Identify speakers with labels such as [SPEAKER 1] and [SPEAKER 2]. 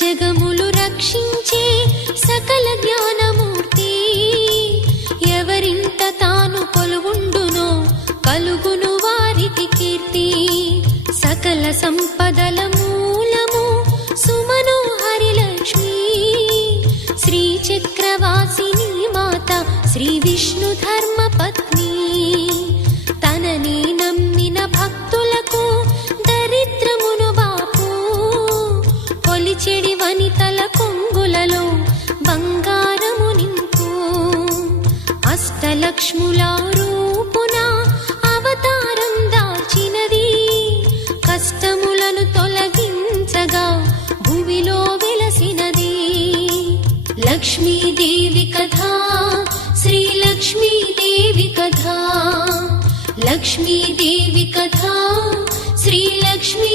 [SPEAKER 1] జగములు రక్షించే సకల జ్ఞానమూర్తి. ఎవరింత తాను కొలువుండునో కలుగును వారికి కీర్తి. సకల సంపదల మూలము సుమనోహరి లక్ష్మి. శ్రీ చక్రవాసిని మాత శ్రీ విష్ణు ధర్మ అష్టలక్ష్ముల రూపున అవతారం దాల్చినది. కష్టములను తొలగించగా భూమిలో వెలసినది. లక్ష్మీదేవి కథ శ్రీ లక్ష్మీదేవి కథ. లక్ష్మీదేవి కథ శ్రీ లక్ష్మీదేవి